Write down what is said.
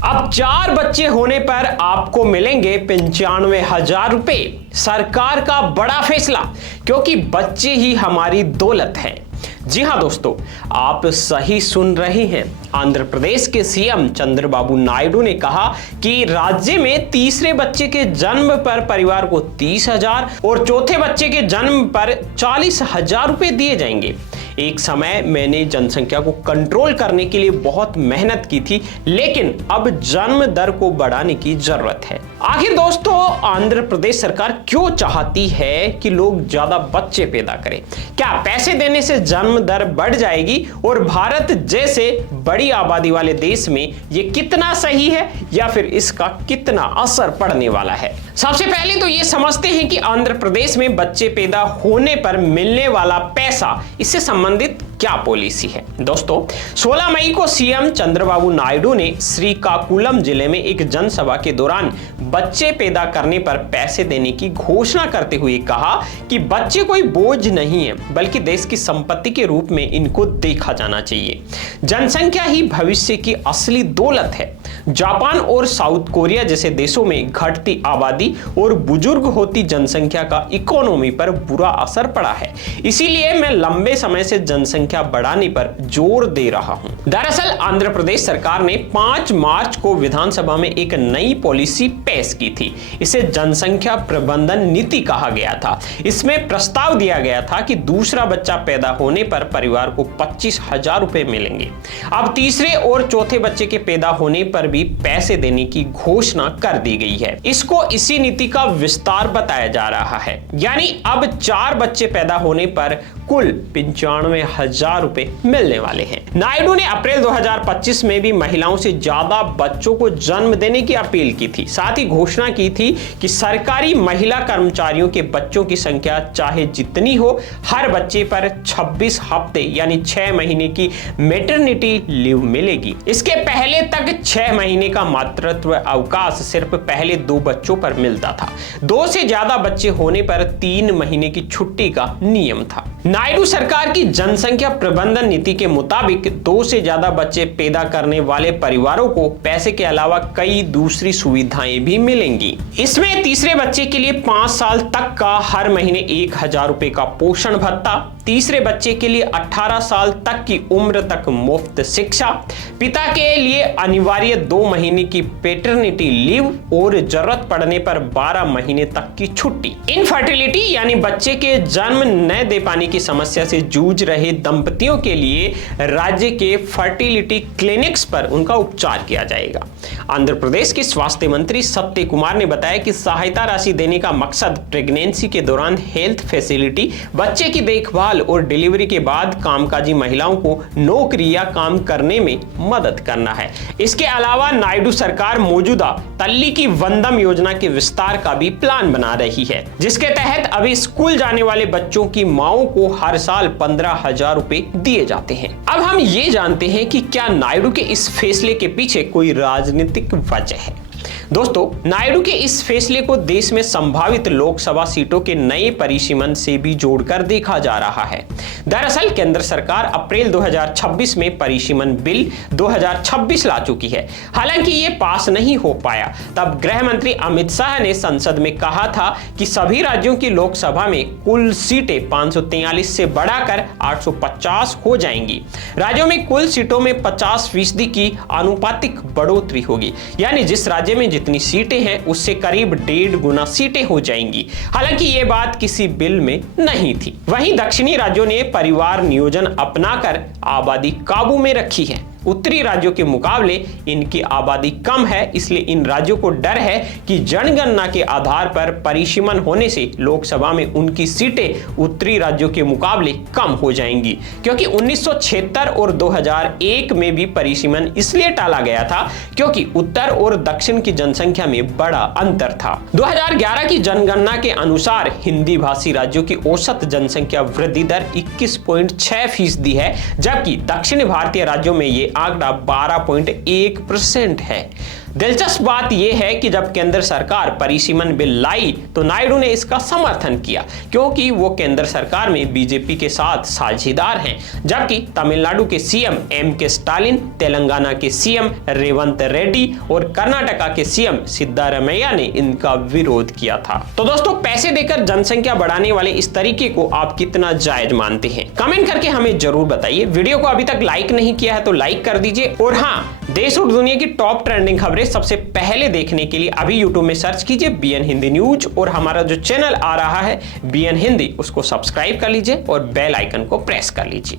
अब 4 बच्चे होने पर आपको मिलेंगे 95,000 रुपए। सरकार का बड़ा फैसला, क्योंकि बच्चे ही हमारी दौलत है। जी हां दोस्तों, आप सही सुन रहे हैं। आंध्र प्रदेश के सीएम चंद्रबाबू नायडू ने कहा कि राज्य में तीसरे बच्चे के जन्म पर परिवार को 30,000 और चौथे बच्चे के जन्म पर 40,000 रुपए दिए जाएंगे। एक समय मैंने जनसंख्या को कंट्रोल करने के लिए बहुत मेहनत की थी, लेकिन अब जन्म दर को बढ़ाने की जरूरत है। आखिर दोस्तों, आंध्र प्रदेश सरकार क्यों चाहती है कि लोग ज्यादा बच्चे पैदा करें? क्या पैसे देने से जन्म दर बढ़ जाएगी? और भारत जैसे बड़ी आबादी वाले देश में यह कितना सही है, या फिर इसका कितना असर पड़ने वाला है? सबसे पहले तो यह समझते हैं कि आंध्र प्रदेश में बच्चे पैदा होने पर मिलने वाला पैसा, इससे संबंधित क्या पॉलिसी है। दोस्तों, 16 मई को सीएम चंद्रबाबू नायडू ने श्रीकाकुलम जिले में एक जनसभा के दौरान बच्चे पैदा करने पर पैसे देने की घोषणा करते हुए कहा कि बच्चे कोई बोझ नहीं है, बल्कि देश की संपत्ति के रूप में इनको देखा जाना चाहिए। जनसंख्या ही भविष्य की असली दौलत है। जापान और साउथ कोरिया जैसे देशों में घटती आबादी और बुजुर्ग होती जनसंख्या का इकोनॉमी पर बुरा असर पड़ा है। इसीलिए मैं लंबे समय से जनसंख्या बढ़ाने पर जोर दे रहा हूं। दरअसल आंध्र प्रदेश सरकार ने 5 मार्च को विधानसभा में एक नई पॉलिसी पेश की थी। इसे जनसंख्या प्रबंधन नीति कहा गया था। इसमें प्रस्ताव दिया गया था कि दूसरा बच्चा पैदा होने पर परिवार को 25,000 रुपए मिलेंगे। अब तीसरे और चौथे बच्चे के पैदा होने पर भी पैसे देने की घोषणा कर दी गई है। इसको इसी नीति का विस्तार बताया जा रहा है। यानी अब 4 बच्चे पैदा होने पर कुल 95,000 रुपए मिलने वाले हैं। नायडू ने अप्रैल 2025 में भी महिलाओं से ज्यादा बच्चों को जन्म देने की अपील की थी। साथ ही घोषणा की थी कि सरकारी महिला कर्मचारियों के बच्चों की संख्या चाहे जितनी हो, हर बच्चे पर 26 हफ्ते यानी 6 महीने की मैटरनिटी लीव मिलेगी। इसके पहले तक 6 महीने का मातृत्व अवकाश सिर्फ पहले 2 बच्चों पर मिलता था। 2 से ज्यादा बच्चे होने पर 3 महीने की छुट्टी का नियम था। नायडू सरकार की जनसंख्या प्रबंधन नीति के मुताबिक 2 से ज्यादा बच्चे पैदा करने वाले परिवारों को पैसे के अलावा कई दूसरी सुविधाएं भी मिलेंगी। इसमें तीसरे बच्चे के लिए 5 साल तक का हर महीने 1,000 रुपए का पोषण भत्ता, तीसरे बच्चे के लिए 18 साल तक की उम्र तक मुफ्त शिक्षा, पिता के लिए अनिवार्य 2 महीने की पैटर्निटी लीव और जरूरत पड़ने पर 12 महीने तक की छुट्टी। इनफर्टिलिटी यानी बच्चे के जन्म न दे पाने की समस्या से जूझ रहे दंपतियों के लिए राज्य के फर्टिलिटी क्लिनिक्स पर उनका उपचार किया जाएगा। आंध्र प्रदेश के स्वास्थ्य मंत्री सत्य कुमार ने बताया कि सहायता राशि देने का मकसद प्रेगनेंसी के दौरान हेल्थ फैसिलिटी, बच्चे की देखभाल और डिलीवरी के बाद कामकाजी महिलाओं को नौकरी या काम करने में मदद करना है। इसके अलावा नायडू सरकार मौजूदा तल्ली की वंदम योजना के विस्तार का भी प्लान बना रही है, जिसके तहत अभी स्कूल जाने वाले बच्चों की माओं को हर साल 15,000 रुपए दिए जाते हैं। अब हम ये जानते हैं कि क्या नायडू के इस फैसले के पीछे कोई राजनीतिक वजह है। दोस्तों, नायडू के इस फैसले को देश में संभावित लोकसभा सीटों के नए परिसीमन से भी जोड़कर देखा जा रहा है। दरअसल केंद्र सरकार अप्रैल 2026 में परिसीमन बिल 2026 ला चुकी है। हालांकि ये पास नहीं हो पाया। तब गृह मंत्री अमित शाह ने संसद में कहा था कि सभी राज्यों की लोकसभा में कुल सीटें 543 से बढ़ाकर 850 हो जाएंगी। राज्यों में कुल सीटों में 50% की आनुपातिक बढ़ोतरी होगी, यानी जिस राज्य में जितनी सीटें हैं उससे करीब 1.5 गुना सीटें हो जाएंगी। हालांकि ये बात किसी बिल में नहीं थी। वहीं दक्षिणी राज्यों ने परिवार नियोजन अपनाकर आबादी काबू में रखी है। उत्तरी राज्यों के मुकाबले इनकी आबादी कम है, इसलिए इन राज्यों को डर है कि जनगणना के आधार पर परिसीमन होने से लोकसभा में उनकी सीटें उत्तरी राज्यों के मुकाबले कम हो जाएंगी, क्योंकि 1976 और 2001 में भी परिसीमन इसलिए टाला गया था क्योंकि उत्तर और दक्षिण की जनसंख्या में बड़ा अंतर था। 2011 की जनगणना के अनुसार हिंदी भाषी राज्यों की औसत जनसंख्या वृद्धि दर 21.6% है, जबकि दक्षिण भारतीय राज्यों में ये आंकड़ा 12.1% है। दिलचस्प बात यह है कि जब केंद्र सरकार परिसीमन बिल लाई तो नायडू ने इसका समर्थन किया, क्योंकि वो केंद्र सरकार में बीजेपी के साथ साझेदार हैं, जबकि तमिलनाडु के सीएम एम.के. स्टालिन, तेलंगाना के सीएम रेवंत रेड्डी और कर्नाटका के सीएम सिद्धारमैया ने इनका विरोध किया था। तो दोस्तों, पैसे देकर जनसंख्या बढ़ाने वाले इस तरीके को आप कितना जायज मानते हैं? कमेंट करके हमें जरूर बताइए। वीडियो को अभी तक लाइक नहीं किया है तो लाइक कर दीजिए, और हाँ, देश और दुनिया की टॉप ट्रेंडिंग खबरें सबसे पहले देखने के लिए अभी यूट्यूब में सर्च कीजिए बीएन हिंदी न्यूज, और हमारा जो चैनल आ रहा है बीएन हिंदी, उसको सब्सक्राइब कर लीजिए और बेल आइकन को प्रेस कर लीजिए।